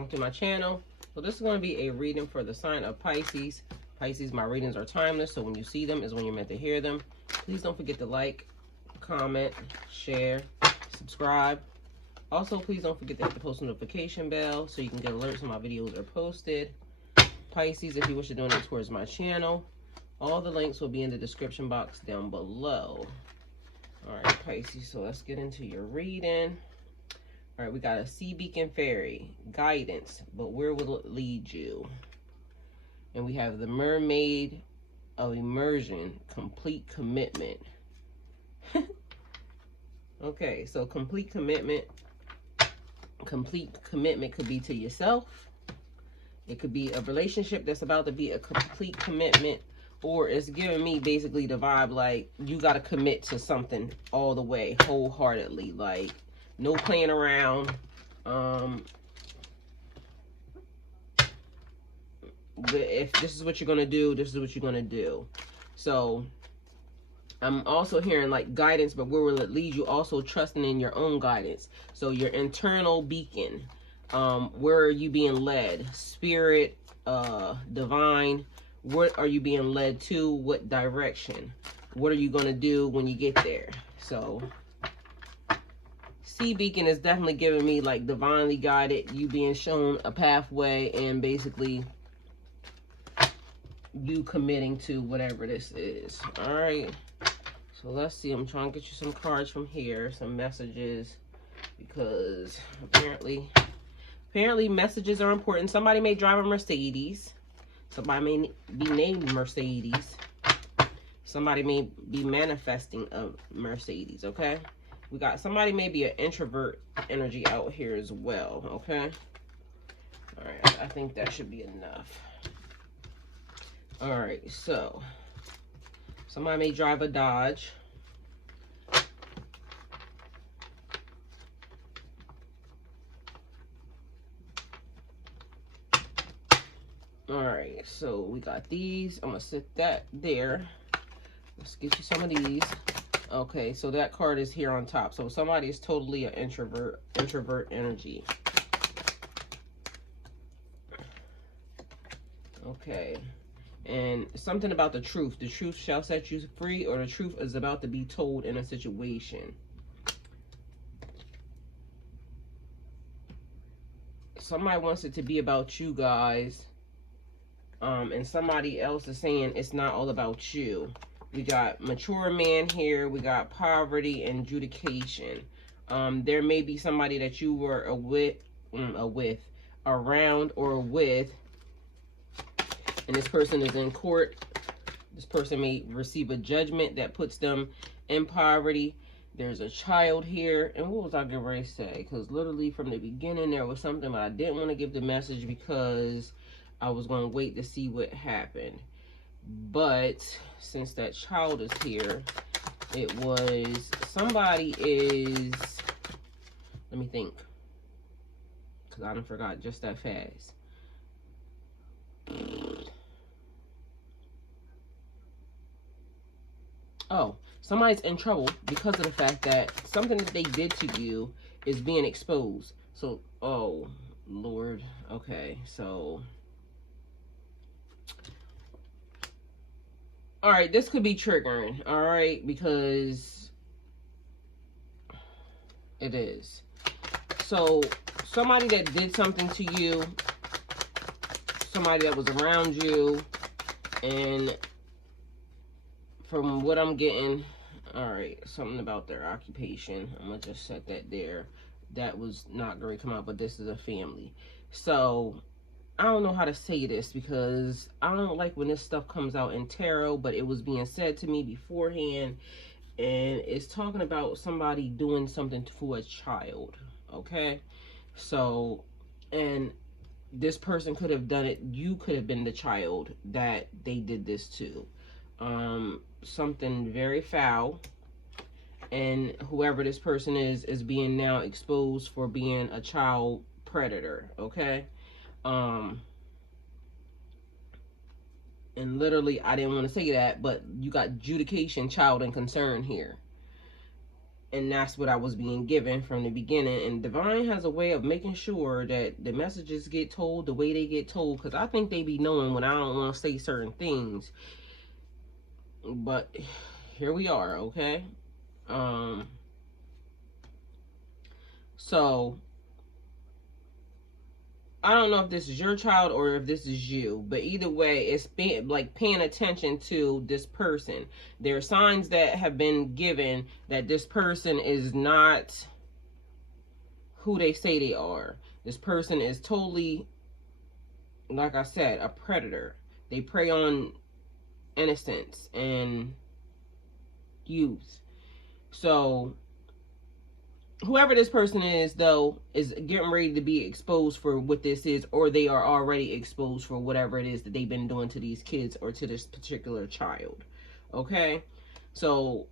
welcome to my channel. So this is going to be a reading for the sign of Pisces. Pisces, my readings are timeless, so when you see them is when you're meant to hear them. Please don't forget to like, comment, share, subscribe. Also, please don't forget to hit the post notification bell so you can get alerts when my videos are posted. Pisces, if you wish to donate towards my channel, all the links will be in the description box down below. All right, Pisces, so let's get into your reading. All right, we got a sea beacon fairy, guidance, but where will it lead you? And we have the mermaid of immersion, complete commitment. Okay, so complete commitment could be to yourself. It could be a relationship that's about to be a complete commitment, or it's giving me basically the vibe like you got to commit to something all the way, wholeheartedly, like no playing around. If this is what you're gonna do, this is what you're gonna do. So I'm also hearing like guidance, but where will it lead you? Also trusting in your own guidance. So your internal beacon, where are you being led? Spirit, divine, what are you being led to? What direction? What are you gonna do when you get there? So sea beacon is definitely giving me like divinely guided, you being shown a pathway, and basically you committing to whatever this is. All right, so let's see. I'm trying to get you some cards from here, some messages, because apparently messages are important. Somebody may drive a Mercedes. Somebody may be named Mercedes. Somebody may be manifesting a Mercedes, okay? We got somebody may be an introvert energy out here as well, okay? All right, I think that should be enough. All right, so somebody may drive a Dodge. All right, so we got these. I'm gonna sit that there. Let's get you some of these. Okay, so that card is here on top. So somebody is totally an introvert energy. Okay, and something about the truth. The truth shall set you free, or the truth is about to be told in a situation. Somebody wants it to be about you guys, and somebody else is saying it's not all about you. We got mature man here. We got poverty and adjudication. There may be somebody that you were around or with, and this person is in court. This person may receive a judgment that puts them in poverty. There's a child here. And what was I getting ready to say? Because literally from the beginning there was something, but I didn't want to give the message because I was going to wait to see what happened. But since that child is here, it was somebody is, let me think, because I done forgot just that fast. Oh, somebody's in trouble because of the fact that something that they did to you is being exposed. So, oh, Lord. Okay, so all right, this could be triggering, all right, because it is. So somebody that did something to you, somebody that was around you, and from what I'm getting, all right, something about their occupation. I'm going to just set that there. That was not going to come out, but this is a family. So I don't know how to say this because I don't like when this stuff comes out in tarot, but it was being said to me beforehand, and it's talking about somebody doing something for a child, okay? So, and this person could have done it. You could have been the child that they did this to. Something very foul, and whoever this person is being now exposed for being a child predator, okay? And literally, I didn't want to say that, but you got adjudication, child, and concern here. And that's what I was being given from the beginning. And divine has a way of making sure that the messages get told the way they get told, because I think they be knowing when I don't want to say certain things. But here we are, okay? So I don't know if this is your child or if this is you, but either way, it's like paying attention to this person. There are signs that have been given that this person is not who they say they are. This person is totally, like I said, a predator. They prey on innocence and youth. So whoever this person is, though, is getting ready to be exposed for what this is, or they are already exposed for whatever it is that they've been doing to these kids or to this particular child. Okay? So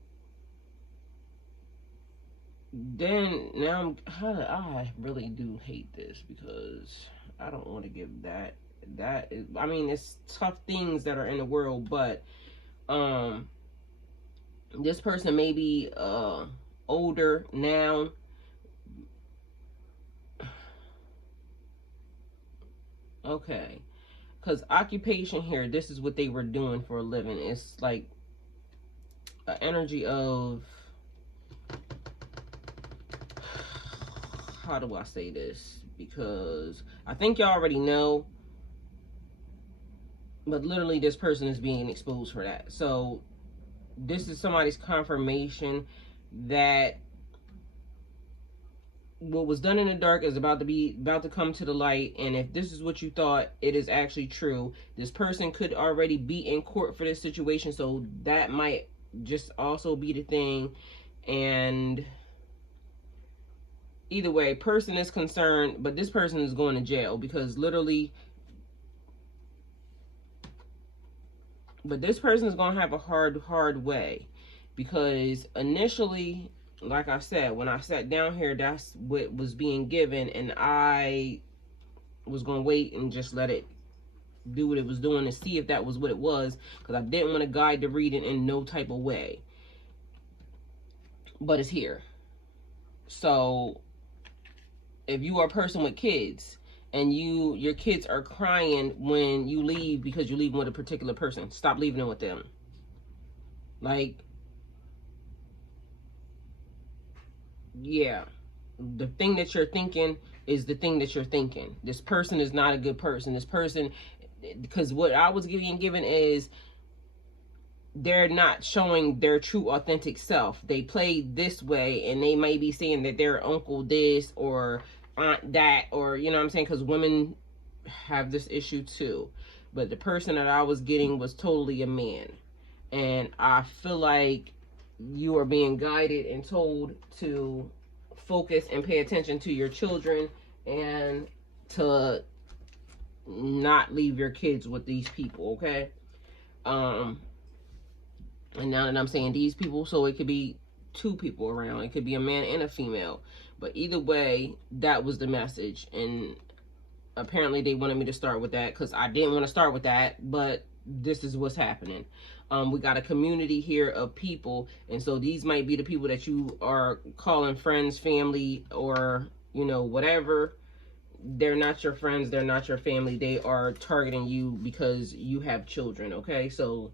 then now I really do hate this, because I don't want to give that is, I mean, it's tough things that are in the world, but this person may be older now. Okay, because occupation here, this is what they were doing for a living. It's like an energy of, how do I say this? Because I think y'all already know, but literally this person is being exposed for that. So this is somebody's confirmation that what was done in the dark is about to come to the light. And if this is what you thought, it is actually true. This person could already be in court for this situation, so that might just also be the thing. And either way, person is concerned, but this person is going to jail, because literally, but this person is going to have a hard way, because initially, like I said, when I sat down here, that's what was being given, and I was going to wait and just let it do what it was doing to see if that was what it was, because I didn't want to guide the reading in no type of way. But it's here. So if you are a person with kids, and your kids are crying when you leave because you're leaving with a particular person, stop leaving them with them. Like, yeah, the thing that you're thinking is the thing that you're thinking. This person is not a good person. This person, because what I was given is, they're not showing their true authentic self. They play this way, and they may be saying that they're uncle this or aunt that, or, you know what I'm saying, because women have this issue too. But the person that I was getting was totally a man, and I feel like you are being guided and told to focus and pay attention to your children, and to not leave your kids with these people, okay? And now that I'm saying these people, so it could be two people around. It could be a man and a female. But either way, that was the message. And apparently they wanted me to start with that, because I didn't want to start with that, but this is what's happening. We got a community here of people, and so these might be the people that you are calling friends, family, or, you know, whatever. They're not your friends, they're not your family. They are targeting you because you have children, okay? So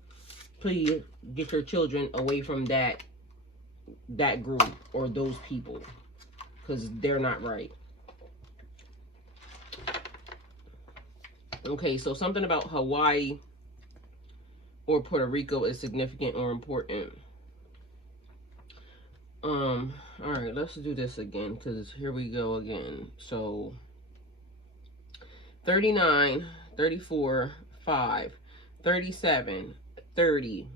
please get your children away from that group or those people, because they're not right. Okay, so something about Hawaii or Puerto Rico is significant or important. All right, let's do this again, because here we go again. So 39, 34, 5, 37, 30,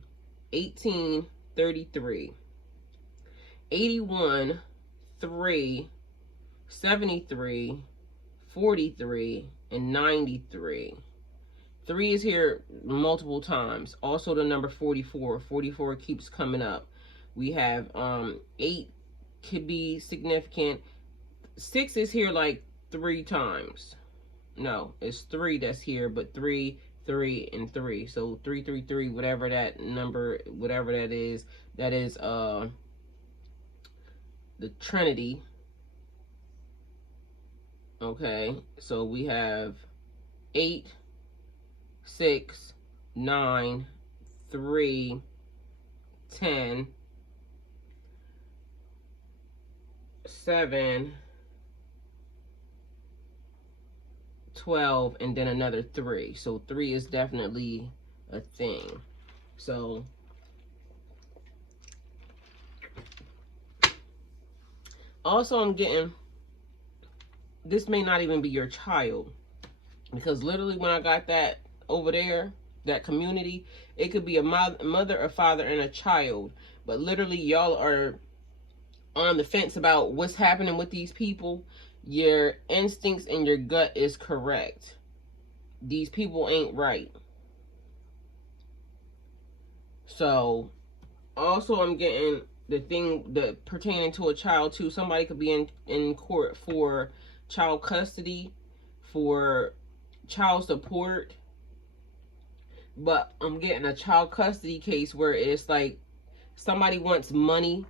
18, 33, 81, 3, 73, 43, and 93. 3 is here multiple times. Also the number 44. 44 keeps coming up. We have 8 could be significant. 6 is here like 3 times. No, it's 3 that's here, but 3, 3, and 3. So 333, whatever that number, whatever that is the Trinity. Okay, so we have 8, 6, 9, 3, 10, 7, 12, and then another 3. So 3 is definitely a thing. So also I'm getting, this may not even be your child, because literally when I got that over there, that community, it could be a mother, a father, and a child. But literally y'all are on the fence about what's happening with these people. Your instincts and your gut is correct. These people ain't right. So also I'm getting the thing that pertaining to a child too. Somebody could be in court for child custody, for child support. But I'm getting a child custody case where it's like somebody wants money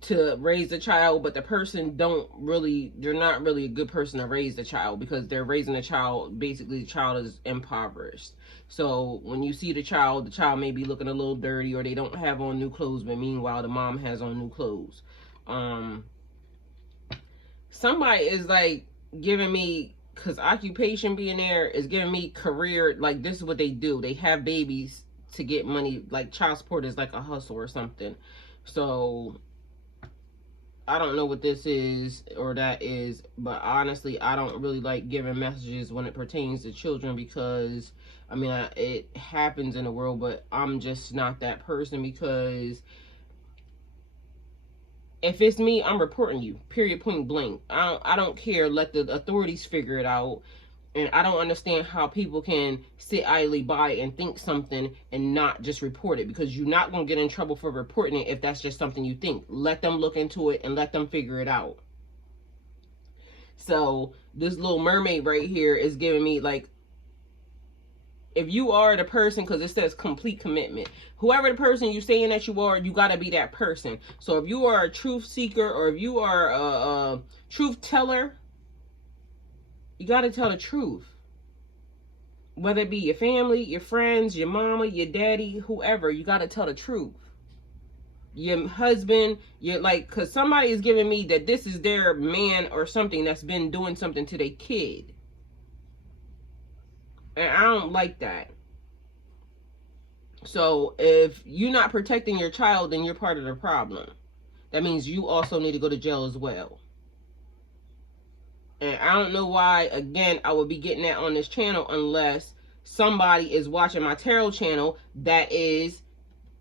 to raise the child, but the person they're not really a good person to raise the child, because they're raising a child, basically the child is impoverished. So when you see the child may be looking a little dirty, or they don't have on new clothes, but meanwhile the mom has on new clothes. Somebody is like giving me, because occupation being there is giving me career, like this is what they do, they have babies to get money, like child support is like a hustle or something. So I don't know what this is or that is, but honestly, I don't really like giving messages when it pertains to children, because, I mean, it happens in the world, but I'm just not that person, because if it's me, I'm reporting you, period, point blank. I don't care, let the authorities figure it out. And I don't understand how people can sit idly by and think something and not just report it, because you're not going to get in trouble for reporting it if that's just something you think. Let them look into it and let them figure it out. So this little mermaid right here is giving me like, if you are the person, because it says complete commitment, whoever the person you're saying that you are, you got to be that person. So if you are a truth seeker, or if you are a truth teller, you got to tell the truth. Whether it be your family, your friends, your mama, your daddy, whoever, you got to tell the truth. Your husband, you're like, because somebody is giving me that this is their man or something that's been doing something to their kid. And I don't like that. So if you're not protecting your child, then you're part of the problem. That means you also need to go to jail as well. And I don't know why, again, I would be getting that on this channel unless somebody is watching my tarot channel that is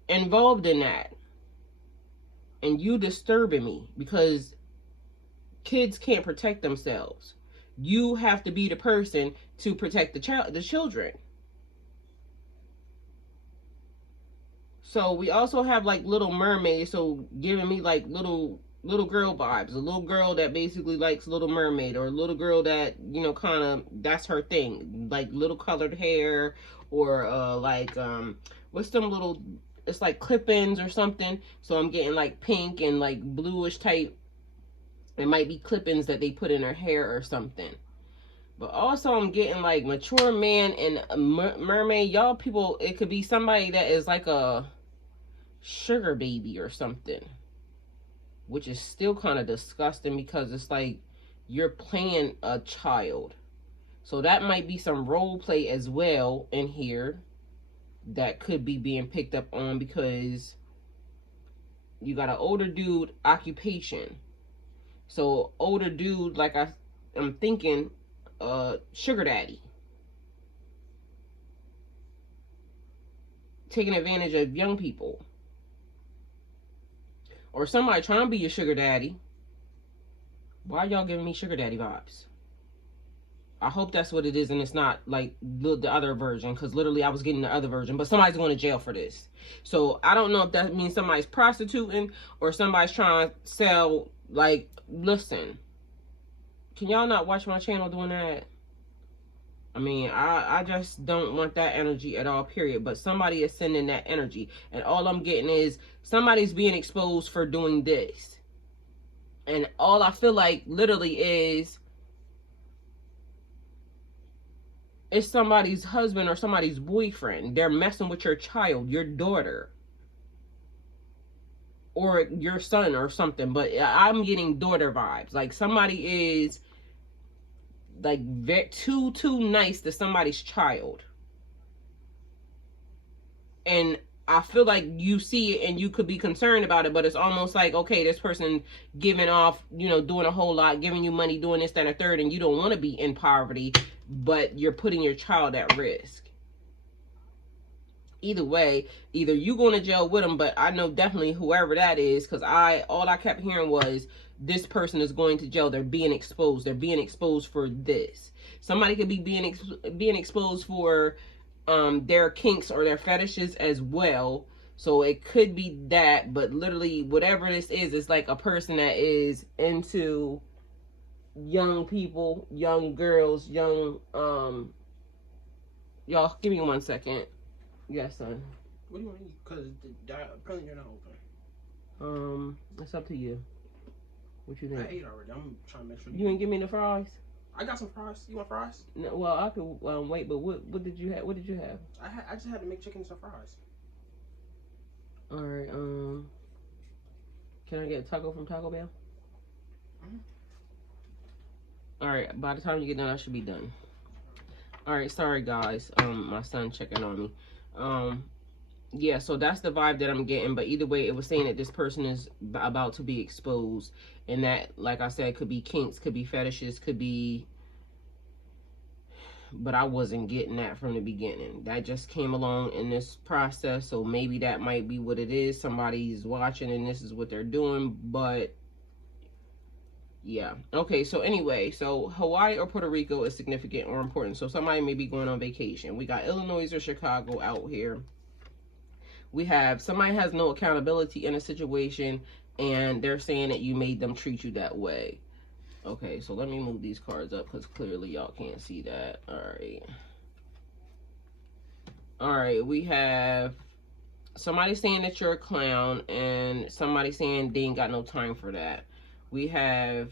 involved in that. And you disturbing me, because kids can't protect themselves. You have to be the person to protect the children. So we also have like Little Mermaid, so giving me like little girl vibes. A little girl that basically likes Little Mermaid, or a little girl that, you know, kind of, that's her thing, like little colored hair, or what's them little, it's like clip-ins or something. So I'm getting like pink and like bluish type. It might be clip-ins that they put in her hair or something. But also I'm getting like mature man and a mermaid. Y'all people, it could be somebody that is like a sugar baby or something, which is still kind of disgusting, because it's like you're playing a child. So that might be some role play as well in here that could be being picked up on, because you got an older dude, occupation. So older dude, like I'm thinking sugar daddy, taking advantage of young people, or somebody trying to be your sugar daddy. Why y'all giving me sugar daddy vibes? I hope that's what it is, and it's not like the other version, because literally I was getting the other version, but somebody's going to jail for this. So I don't know if that means somebody's prostituting or somebody's trying to sell, like, listen, can y'all not watch my channel doing that? I mean, I just don't want that energy at all, period. But somebody is sending that energy. And all I'm getting is somebody's being exposed for doing this. And all I feel like literally is it's somebody's husband or somebody's boyfriend. They're messing with your child, your daughter, or your son or something. But I'm getting daughter vibes. Like somebody is like too nice to somebody's child. And I feel like you see it and you could be concerned about it, but it's almost like, okay, this person giving off, you know, doing a whole lot, giving you money, doing this, that, and a third, and you don't want to be in poverty, but you're putting your child at risk. Either way, either you going to jail with them, but I know definitely whoever that is, because all I kept hearing was this person is going to jail. They're being exposed. They're being exposed for this. Somebody could be being exposed for their kinks or their fetishes as well. So it could be that, but literally whatever this is, it's like a person that is into young people, young girls, young y'all give me 1 second. Yes, son. What do you want to eat? Because apparently you're not open. It's up to you. What you think? I ate already. I'm trying to make sure. You ain't give me the fries? I got some fries. You want fries? No, well, I could wait, but what did you have? What did you have? I just had to make chicken and some fries. All right. Can I get a taco from Taco Bell? Mm-hmm. All right. By the time you get done, I should be done. All right. Sorry, guys. My son checking on me. Yeah. So that's the vibe that I'm getting. But either way, it was saying that this person is about to be exposed, and that, like I said, could be kinks, could be fetishes, could be. But I wasn't getting that from the beginning. That just came along in this process. So maybe that might be what it is. Somebody's watching and this is what they're doing. But yeah. Okay, so anyway, so Hawaii or Puerto Rico is significant or important. So somebody may be going on vacation. We got Illinois or Chicago out here. We have somebody has no accountability in a situation and they're saying that you made them treat you that way. Okay, so let me move these cards up because clearly y'all can't see that. All right, we have somebody saying that you're a clown and somebody saying they ain't got no time for that. We have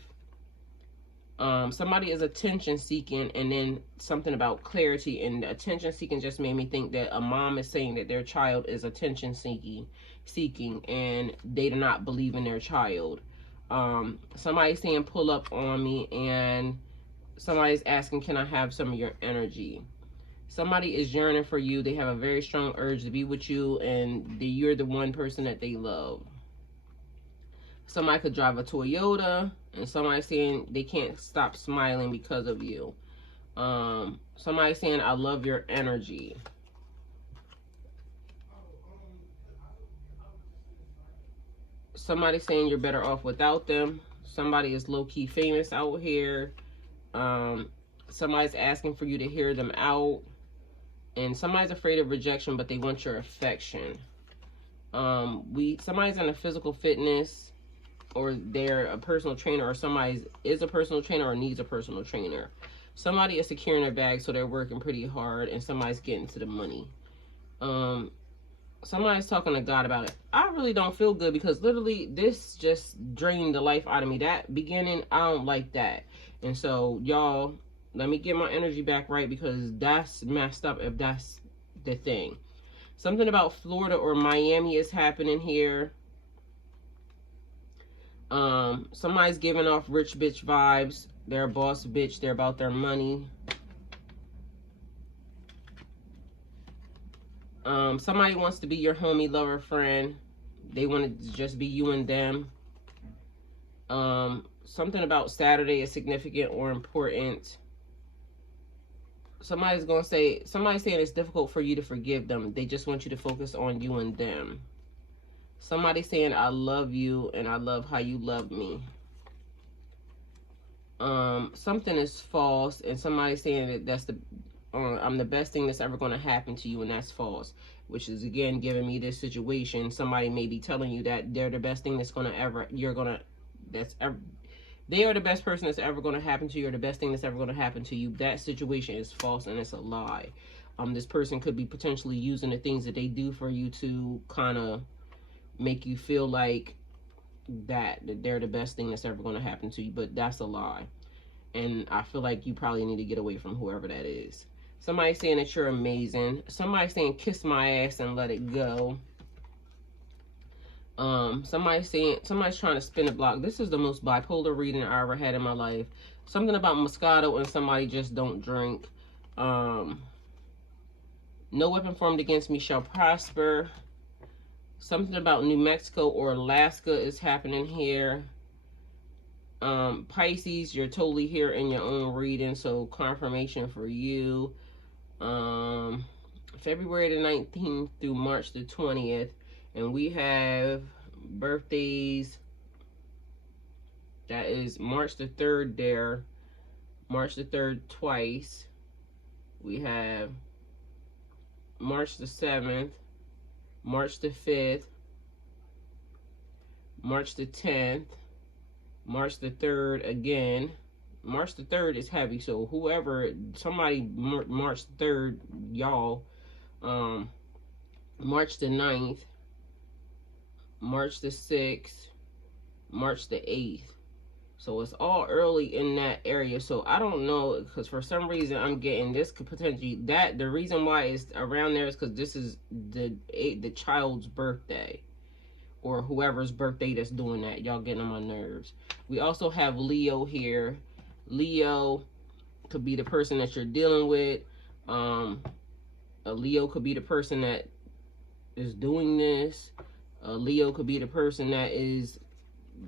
somebody is attention seeking, and then something about clarity. And attention seeking just made me think that a mom is saying that their child is attention seeking and they do not believe in their child. Somebody's saying pull up on me, and somebody's asking, can I have some of your energy? Somebody is yearning for you. They have a very strong urge to be with you, and you're the one person that they love. Somebody could drive a Toyota, and somebody's saying they can't stop smiling because of you. Somebody's saying, I love your energy. Somebody saying you're better off without them. Somebody is low-key famous out here. Somebody's asking for you to hear them out. And somebody's afraid of rejection, but they want your affection. Somebody's in a physical fitness, or they're a personal trainer, or somebody is a personal trainer or needs a personal trainer. Somebody is securing their bag, so they're working pretty hard, and somebody's getting to the money. Somebody's talking to God about it. I really don't feel good because literally this just drained the life out of me. That beginning, I don't like that. And so, y'all, let me get my energy back right because that's messed up if that's the thing. Something about Florida or Miami is happening here. Somebody's giving off rich bitch vibes. They're a boss bitch. They're about their money. Somebody wants to be your homie, lover, friend. They want to just be you and them. Something about Saturday is significant or important. Somebody's saying it's difficult for you to forgive them. They just want you to focus on you and them. Somebody saying, I love you and I love how you love me. Something is false, and somebody's saying that I'm the best thing that's ever going to happen to you, and that's false. Which is, again, giving me this situation. Somebody may be telling you that they're the best thing that's going to ever, they are the best person that's ever going to happen to you, or the best thing that's ever going to happen to you. That situation is false, and it's a lie. This person could be potentially using the things that they do for you to kind of make you feel like that they're the best thing that's ever going to happen to you, but that's a lie. And I feel like you probably need to get away from whoever that is. Somebody saying that you're amazing. Somebody saying kiss my ass and let it go. Somebody saying somebody's trying to spin a block. This is the most bipolar reading I ever had in my life. Something about Moscato and somebody just don't drink. No weapon formed against me shall prosper. Something about New Mexico or Alaska is happening here. Pisces, you're totally here in your own reading, so confirmation for you. February the 19th through March the 20th, and we have birthdays. That is March the 3rd there, March the 3rd twice. We have March the 7th, March the 5th, March the 10th, March the 3rd again. March the 3rd is heavy, so whoever, somebody March the 3rd, y'all. March the 9th, March the 6th, March the 8th. So it's all early in that area. So I don't know, because for some reason I'm getting this could potentially, that the reason why it's around there is because this is the child's birthday, or whoever's birthday that's doing that. Y'all getting on my nerves. We also have Leo here. Leo could be the person that you're dealing with. A Leo could be the person that is doing this. A Leo could be the person that is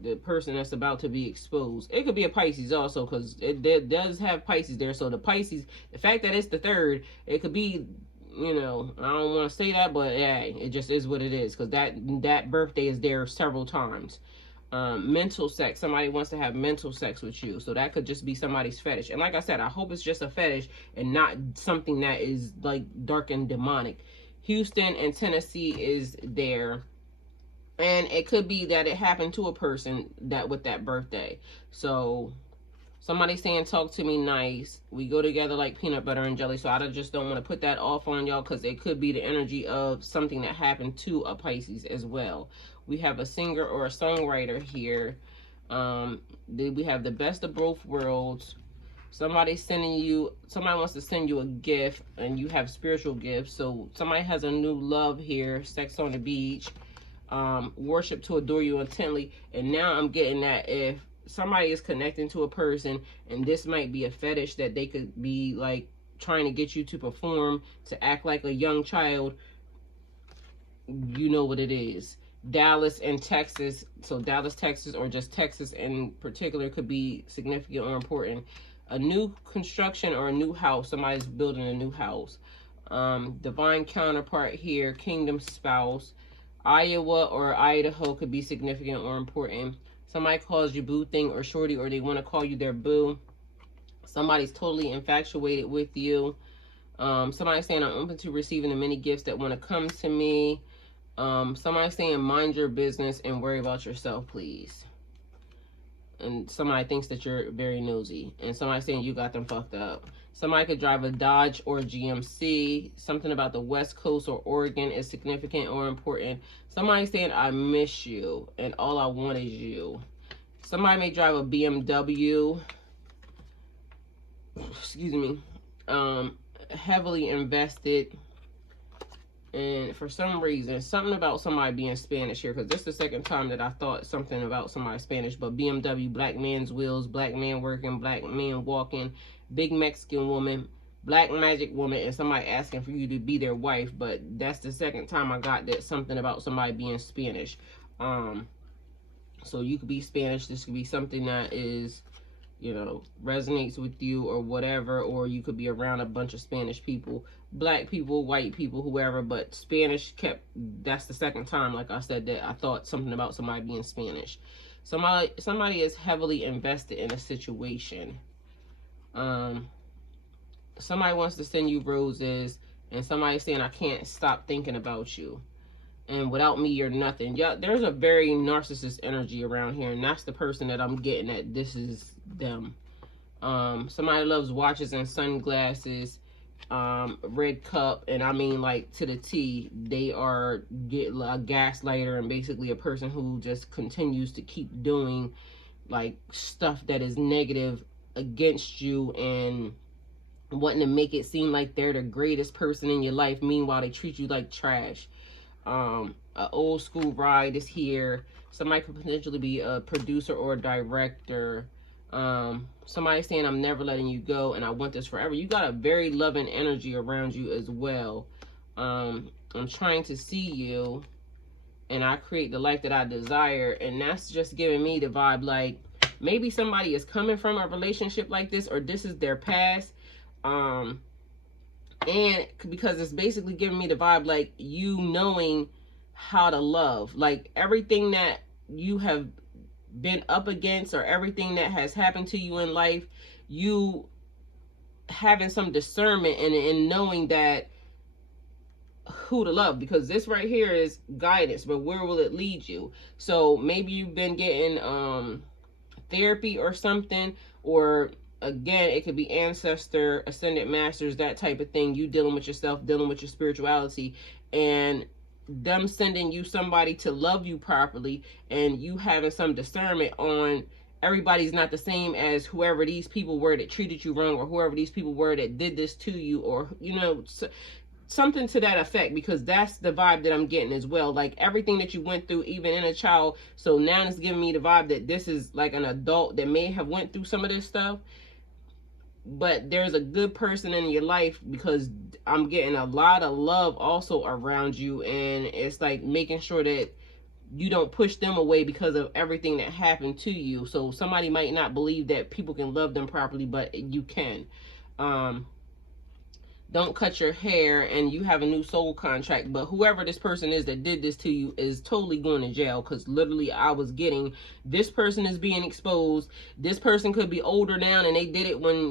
the person that's about to be exposed. It could be a Pisces also, because it does have Pisces there. So the Pisces, the fact that it's the 3rd, it could be, you know, I don't want to say that, but yeah, it just is what it is, because that birthday is there several times. Mental sex, somebody wants to have mental sex with you, so that could just be somebody's fetish. And like I said, I hope it's just a fetish and not something that is like dark and demonic. Houston and Tennessee is there, and it could be that it happened to a person that with that birthday. So somebody saying talk to me nice, we go together like peanut butter and jelly. So I just don't want to put that off on y'all, because it could be the energy of something that happened to a Pisces as well. We have a singer or a songwriter here. We have the best of both worlds. Somebody wants to send you a gift, and you have spiritual gifts. So somebody has a new love here. Sex on the beach. Worship to adore you intently. And now I'm getting that if somebody is connecting to a person, and this might be a fetish that they could be like trying to get you to perform, to act like a young child, you know what it is. Dallas and Texas, so Dallas, Texas, or just Texas in particular could be significant or important. A new construction or a new house, somebody's building a new house. Divine counterpart here, kingdom spouse. Iowa or Idaho could be significant or important. Somebody calls you boo thing or shorty, or they want to call you their boo. Somebody's totally infatuated with you. Somebody's saying I'm open to receiving the many gifts that want to come to me. Somebody's saying mind your business and worry about yourself, please. And somebody thinks that you're very nosy. And somebody's saying you got them fucked up. Somebody could drive a Dodge or a GMC. Something about the West Coast or Oregon is significant or important. Somebody's saying I miss you and all I want is you. Somebody may drive a BMW. Excuse me. Heavily invested. And for some reason, something about somebody being Spanish here, because this is the second time that I thought something about somebody Spanish. But BMW, black man's wheels, black man working, black man walking, big Mexican woman, black magic woman, and somebody asking for you to be their wife. But that's the second time I got that something about somebody being Spanish. So you could be Spanish. This could be something that is, you know, resonates with you or whatever, or you could be around a bunch of Spanish people, black people, white people, whoever, but Spanish that's the second time, like I said, that I thought something about somebody being Spanish. Somebody is heavily invested in a situation. Somebody wants to send you roses, and somebody's saying I can't stop thinking about you, and without me you're nothing. Yeah, there's a very narcissist energy around here, and that's the person that I'm getting at. This is them. Somebody loves watches and sunglasses, red cup, and I mean like to the T. They are a gaslighter and basically a person who just continues to keep doing like stuff that is negative against you and wanting to make it seem like they're the greatest person in your life. Meanwhile, they treat you like trash. An old school ride is here. Somebody could potentially be a producer or a director. Somebody saying, I'm never letting you go and I want this forever. You got a very loving energy around you as well. I'm trying to see you and I create the life that I desire. And that's just giving me the vibe like maybe somebody is coming from a relationship like this, or this is their past. And because it's basically giving me the vibe like you knowing how to love, like everything that you have been up against or everything that has happened to you in life, you having some discernment and knowing that who to love, because this right here is guidance, but where will it lead you? So maybe you've been getting therapy or something, or again, it could be ancestor, ascended masters, that type of thing. You dealing with yourself, dealing with your spirituality, and them sending you somebody to love you properly, and you having some discernment on everybody's not the same as whoever these people were that treated you wrong, or whoever these people were that did this to you, or something to that effect, because that's the vibe that I'm getting as well. Like everything that you went through, even in a child. So now it's giving me the vibe that this is like an adult that may have went through some of this stuff, but there's a good person in your life, because I'm getting a lot of love also around you, and it's like making sure that you don't push them away because of everything that happened to you. So somebody might not believe that people can love them properly, but you can. Don't cut your hair, and you have a new soul contract. But whoever this person is that did this to you is totally going to jail, because literally I was getting, this person is being exposed. This person could be older now and they did it when,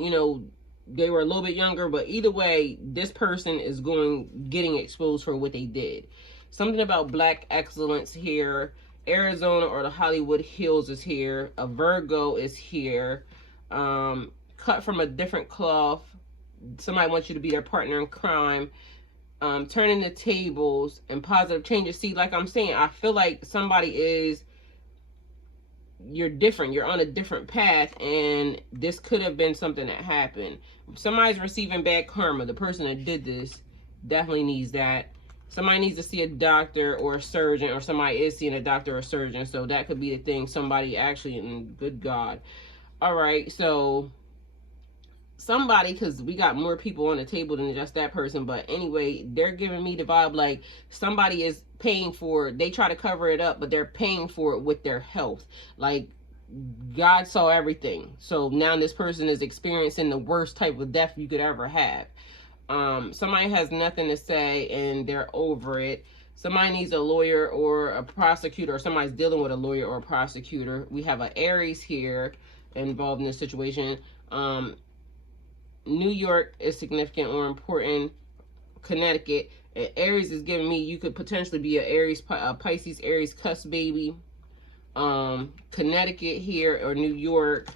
they were a little bit younger, but either way, this person is getting exposed for what they did. Something about black excellence here. Arizona or the Hollywood Hills is here. A Virgo is here. Cut from a different cloth. Somebody wants you to be their partner in crime. Turning the tables and positive changes. See, like I'm saying, I feel like you're different. You're on a different path, and this could have been something that happened. Somebody's receiving bad karma. The person that did this definitely needs that. Somebody needs to see a doctor or a surgeon, or somebody is seeing a doctor or a surgeon. So that could be the thing. Somebody actually, and good God. All right, so somebody, because we got more people on the table than just that person, but anyway, they're giving me the vibe like somebody is paying for it. They try to cover it up, but they're paying for it with their health. Like God saw everything, so now this person is experiencing the worst type of death you could ever have. Somebody has nothing to say and they're over it. Somebody needs a lawyer or a prosecutor, or somebody's dealing with a lawyer or a prosecutor. We have an Aries here involved in this situation. New York is significant or important. Connecticut. And Aries is giving me, you could potentially be a Pisces, Aries cusp baby. Connecticut here, or New York.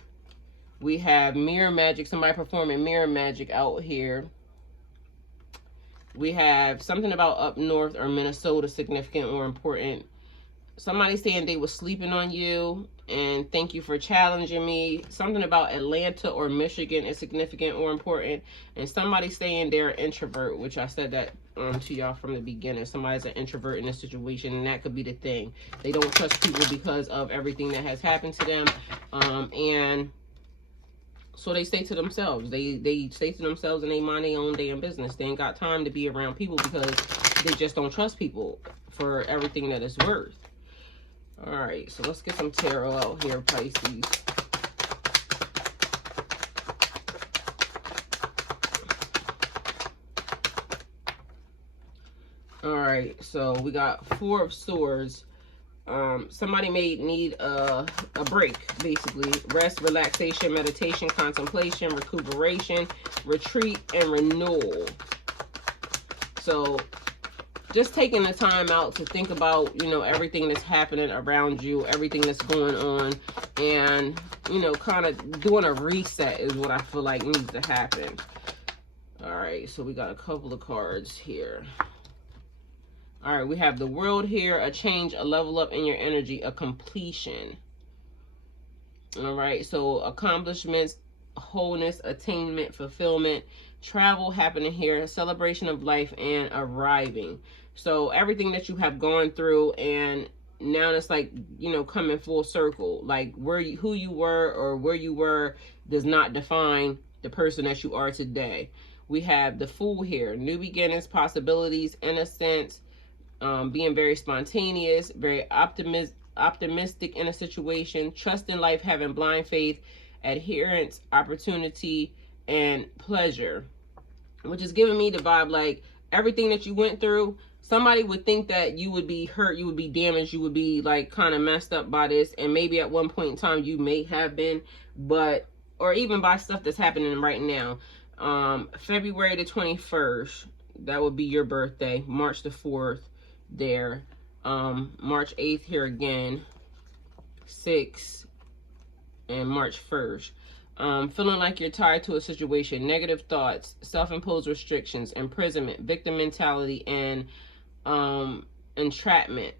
We have mirror magic. Somebody performing mirror magic out here. We have something about up north or Minnesota, significant or important. Somebody saying they were sleeping on you and thank you for challenging me. Something about Atlanta or Michigan is significant or important. And somebody saying they're an introvert, which I said that to y'all from the beginning. Somebody's an introvert in this situation, and that could be the thing. They don't trust people because of everything that has happened to them. And so they stay to themselves. They stay to themselves and they mind their own damn business. They ain't got time to be around people because they just don't trust people for everything that it's worth. All right, so let's get some tarot out here, Pisces. All right, so we got Four of Swords. Somebody may need a break, basically. Rest, relaxation, meditation, contemplation, recuperation, retreat, and renewal. So just taking the time out to think about, everything that's happening around you, everything that's going on, and, kind of doing a reset is what I feel like needs to happen. All right. right, so we got a couple of cards here. All right, we have the World here, a change, a level up in your energy, a completion. All right, so accomplishments, wholeness, attainment, fulfillment, travel happening here, a celebration of life, and arriving. So everything that you have gone through, and now it's like, you know, coming full circle. Like who you were or where you were does not define the person that you are today. We have the Fool here, new beginnings, possibilities, innocence, being very spontaneous, very optimistic in a situation, trust in life, having blind faith, adherence, opportunity, and pleasure, which is giving me the vibe like everything that you went through, somebody would think that you would be hurt, you would be damaged, you would be like kind of messed up by this, and maybe at one point in time you may have been, but or even by stuff that's happening right now. February the 21st, that would be your birthday. March the 4th there, March 8th here again, 6th, and March 1st. Feeling like you're tied to a situation, negative thoughts, self-imposed restrictions, imprisonment, victim mentality, and entrapment.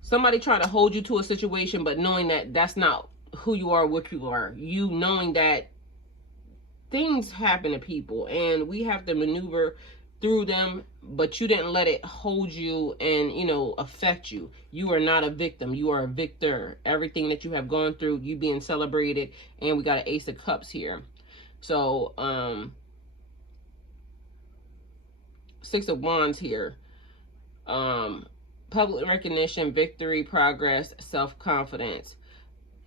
Somebody trying to hold you to a situation, but knowing that that's not who you are, what you are. You knowing that things happen to people, and we have to maneuver through them, but you didn't let it hold you and, you know, affect you. You are not a victim, you are a victor. Everything that you have gone through, you being celebrated. And we got an Ace of Cups here. So Six of Wands here, public recognition, victory, progress, self-confidence.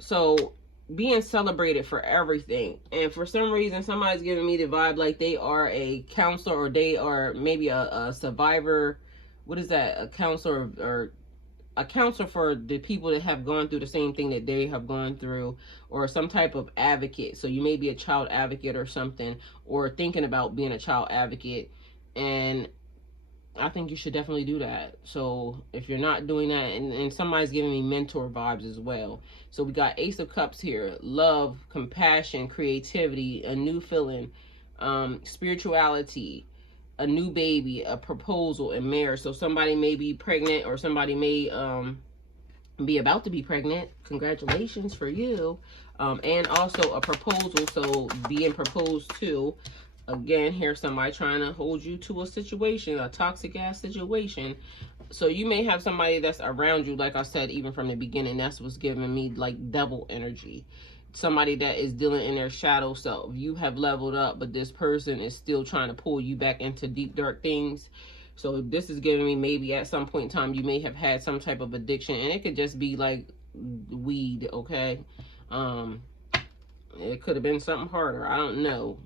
So being celebrated for everything. And for some reason, somebody's giving me the vibe like they are a counselor, or they are maybe a survivor. What is that? A counselor, or a counselor for the people that have gone through the same thing that they have gone through, or some type of advocate. So you may be a child advocate or something, or thinking about being a child advocate. And I think you should definitely do that. So if you're not doing that, and somebody's giving me mentor vibes as well. So we got Ace of Cups here, love, compassion, creativity, a new feeling, spirituality, a new baby, a proposal, and marriage. So somebody may be pregnant, or somebody may be about to be pregnant. Congratulations for you. And also a proposal, so being proposed to. Again, here's somebody trying to hold you to a situation, a toxic ass situation. So you may have somebody that's around you, like I said, even from the beginning, that's what's giving me like devil energy. Somebody that is dealing in their shadow self. You have leveled up, but this person is still trying to pull you back into deep, dark things. So this is giving me maybe at some point in time, you may have had some type of addiction, and it could just be like weed, okay? It could have been something harder, I don't know.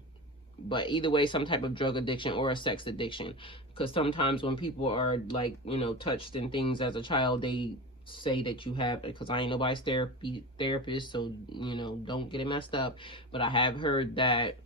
But either way, some type of drug addiction or a sex addiction. Because sometimes when people are like, you know, touched in things as a child, they say that you have, because I ain't nobody's therapist, so, you know, don't get it messed up. But I have heard that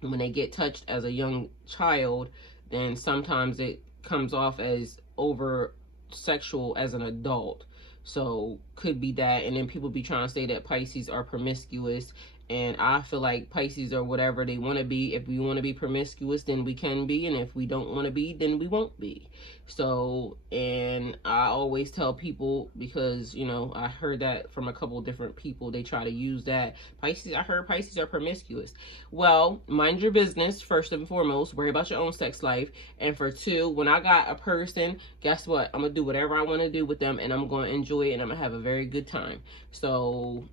when they get touched as a young child, then sometimes it comes off as over sexual as an adult. So could be that. And then people be trying to say that Pisces are promiscuous. And I feel like Pisces are whatever they want to be. If we want to be promiscuous, then we can be. And if we don't want to be, then we won't be. So, and I always tell people, because, you know, I heard that from a couple of different people. They try to use that. Pisces, I heard Pisces are promiscuous. Well, mind your business, first and foremost. Worry about your own sex life. And for two, when I got a person, guess what? I'm going to do whatever I want to do with them. And I'm going to enjoy it. And I'm going to have a very good time. So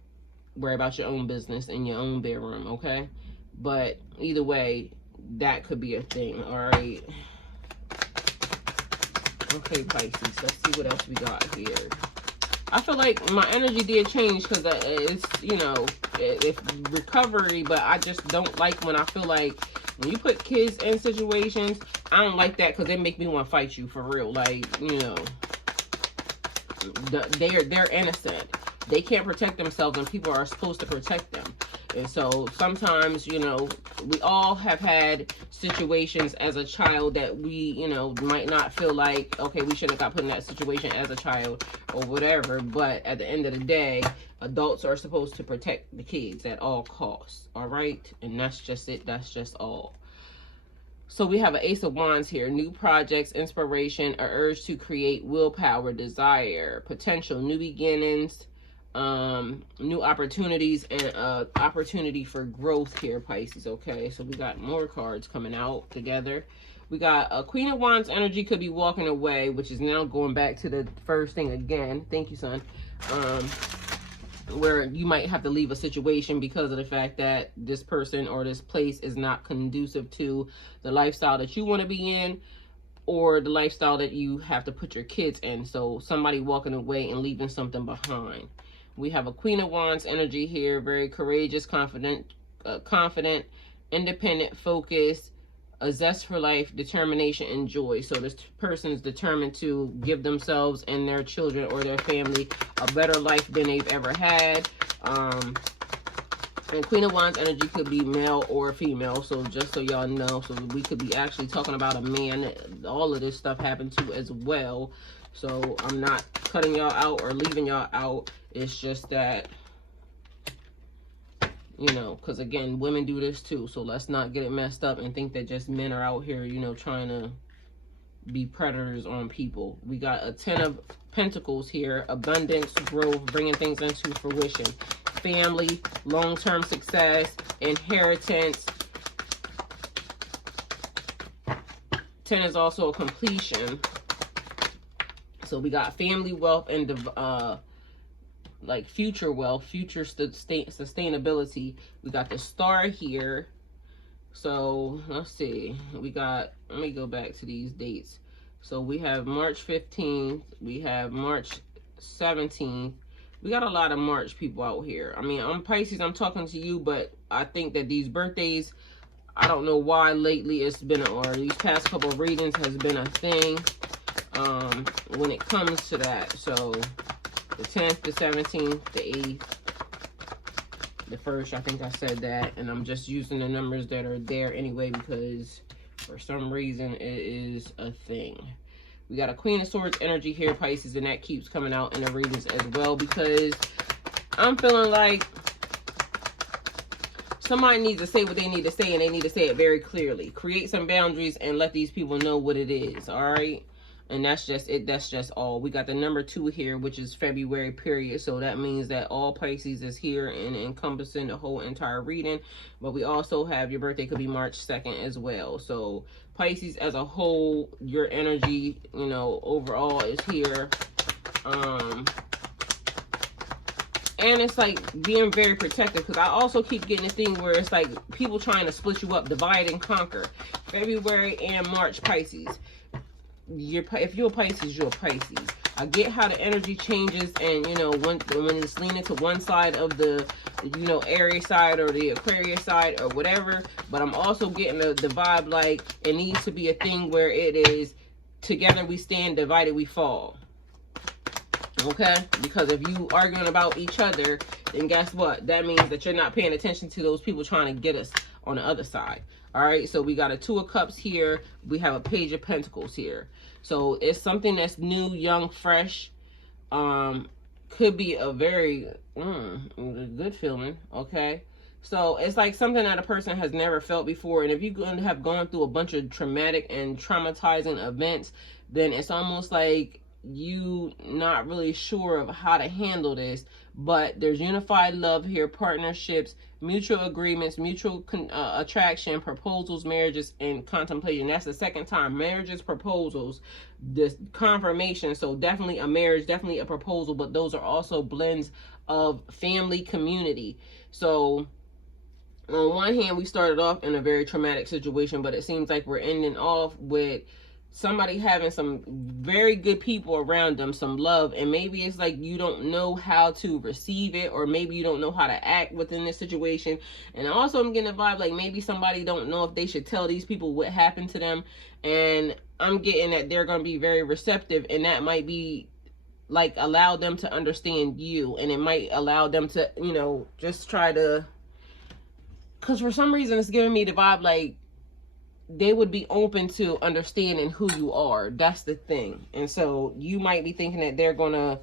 worry about your own business in your own bedroom, okay? But either way, that could be a thing. All right. Okay, Pisces, let's see what else we got here. I feel like my energy did change, because it's, you know, it's recovery, but I just don't like when I feel like when you put kids in situations, I don't like that, because they make me want to fight you for real. Like, you know, they're innocent. They can't protect themselves, and people are supposed to protect them. And so sometimes, you know, we all have had situations as a child that we, you know, might not feel like, okay, we shouldn't have got put in that situation as a child or whatever. But at the end of the day, adults are supposed to protect the kids at all costs. All right. And that's just it. That's just all. So we have an Ace of Wands here. New projects, inspiration, a urge to create, willpower, desire, potential, new beginnings, new opportunities, and opportunity for growth here, Pisces. Okay, so we got more cards coming out together. We got a Queen of Wands energy, could be walking away, which is now going back to the first thing again. Thank you, son. Where you might have to leave a situation because of the fact that this person or this place is not conducive to the lifestyle that you want to be in, or the lifestyle that you have to put your kids in. So somebody walking away and leaving something behind. We have a Queen of Wands energy here, very courageous, confident, independent, focused, a zest for life, determination, and joy. So this person is determined to give themselves and their children or their family a better life than they've ever had. And Queen of Wands energy could be male or female. So just so y'all know, so we could be actually talking about a man. All of this stuff happened to as well. So I'm not cutting y'all out or leaving y'all out. It's just that, you know, because again, women do this too. So let's not get it messed up and think that just men are out here, you know, trying to be predators on people. We got a 10 of Pentacles here. Abundance, growth, bringing things into fruition. Family, long-term success, inheritance. 10 is also a completion. So we got family, wealth, and like future wealth, future sustainability. We got the star here. So let's see, we got, let me go back to these dates. So we have March 15th, we have March 17th. We got a lot of March people out here. I mean, I'm Pisces, I'm talking to you, but I think that these birthdays, I don't know why lately it's been, or these past couple of readings has been a thing when it comes to that. So the 10th, the 17th, the 8th, the 1st, I think I said that. And I'm just using the numbers that are there anyway because for some reason it is a thing. We got a Queen of Swords energy here, Pisces, and that keeps coming out in the readings as well because I'm feeling like somebody needs to say what they need to say, and they need to say it very clearly. Create some boundaries and let these people know what it is, all right? And that's just it. That's just all. We got the number 2 here, which is February period. So that means that all Pisces is here and encompassing the whole entire reading. But we also have your birthday could be March 2nd as well. So Pisces as a whole, your energy, you know, overall is here. And it's like being very protective because I also keep getting a thing where it's like people trying to split you up, divide and conquer. February and March, Pisces. If you're a Pisces, you're a Pisces. I get how the energy changes, and you know when it's leaning to one side of the, you know, Aries side or the Aquarius side or whatever. But I'm also getting the vibe like it needs to be a thing where it is together we stand, divided we fall. Okay, because if you arguing about each other, then guess what? That means that you're not paying attention to those people trying to get us on the other side. All right, so we got a 2 of Cups here. We have a Page of Pentacles here. So it's something that's new, young, fresh. Could be a very good feeling. Okay, so it's like something that a person has never felt before. And if you have gone through a bunch of traumatic and traumatizing events, then it's almost like you not really sure of how to handle this. But there's unified love here, partnerships, mutual agreements, mutual attraction, proposals, marriages, and contemplation. That's the second time. Marriages, proposals, this confirmation. So definitely a marriage, definitely a proposal, but those are also blends of family, community. So on one hand, we started off in a very traumatic situation, but it seems like we're ending off with somebody having some very good people around them, some love, and maybe it's like you don't know how to receive it, or maybe you don't know how to act within this situation. And also I'm getting a vibe like maybe somebody don't know if they should tell these people what happened to them, and I'm getting that they're going to be very receptive, and that might be like allow them to understand you, and it might allow them to, you know, just try to, because for some reason it's giving me the vibe like they would be open to understanding who you are. That's the thing. And so you might be thinking that they're gonna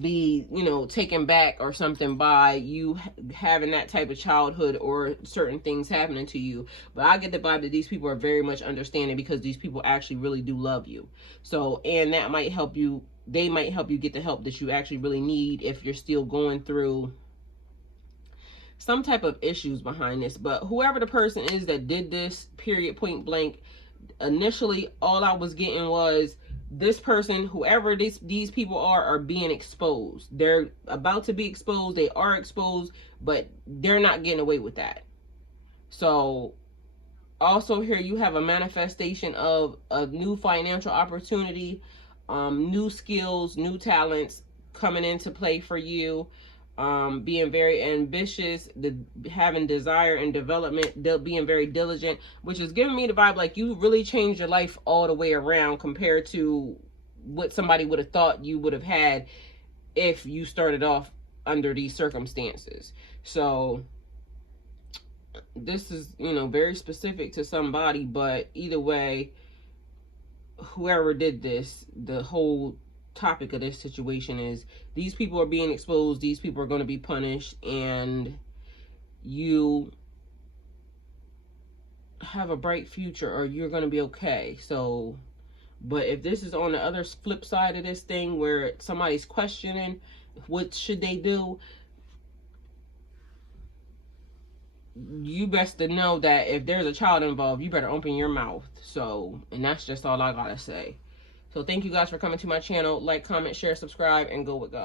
be, you know, taken back or something by you having that type of childhood or certain things happening to you. But I get the vibe that these people are very much understanding, because these people actually really do love you. So, and that might help you, they might help you get the help that you actually really need if you're still going through some type of issues behind this. But whoever the person is that did this, period, point blank, initially all I was getting was, this person, whoever these people are being exposed. They're about to be exposed. They are exposed, but they're not getting away with that. So also here you have a manifestation of a new financial opportunity, new skills, new talents coming into play for you. Being very ambitious, having desire and development, being very diligent, which is giving me the vibe like you really changed your life all the way around compared to what somebody would have thought you would have had if you started off under these circumstances. So this is, you know, very specific to somebody, but either way, whoever did this, the whole topic of this situation is these people are being exposed, these people are going to be punished, and you have a bright future, or you're going to be okay. So, but if this is on the other flip side of this thing where somebody's questioning what should they do, you best to know that if there's a child involved, you better open your mouth. So, and that's just all I gotta say. So thank you guys for coming to my channel. Like, comment, share, subscribe, and go with God.